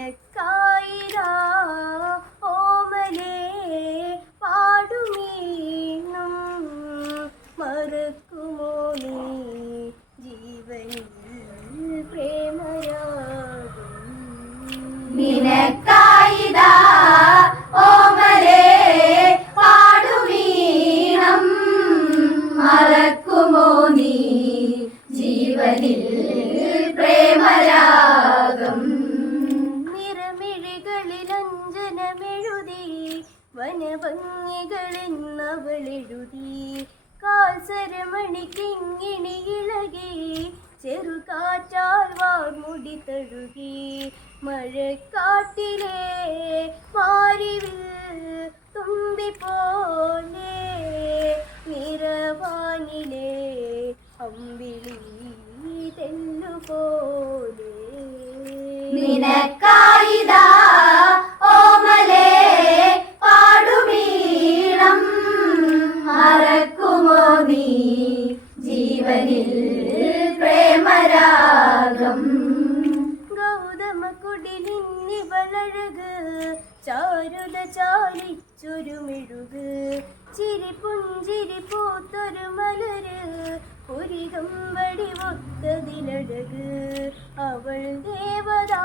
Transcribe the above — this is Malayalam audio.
നിനക്കായിരാ ഓമലേ പാടുമീണം മറക്കുമോ നീ? ജീവനിൽ പ്രേമരാഗം നിനക്കായിതാ ഓമലേ പാടുമീണം മറക്കുമോ നീ? ജീവനിൽ വനഭംഗികളെന്നവളെഴുതി കാൽസരമണി കിങ്ങിണി ഇളകി ചെറുകാറ്റാൽ വാർമുടി തഴുകി മഴക്കാട്ടിലെ മാരിവിൽ തുമ്പി പോലെ നിറവാനിലെ അമ്പിളി തെല്ലുപോലെ. നിനക്കായിതാ നീ ജീവനിൽ പ്രേമരാഗം. ഗൗതമ കുടിലിന്നിവളഴക് ചാരുത ചാലിച്ചൊരു മെഴുക്. ചിരി പുഞ്ചിരി പൂത്തൊരു മലര് പുരികം വടിവൊത്തതിലഴക്. അവൾ ദേവതാ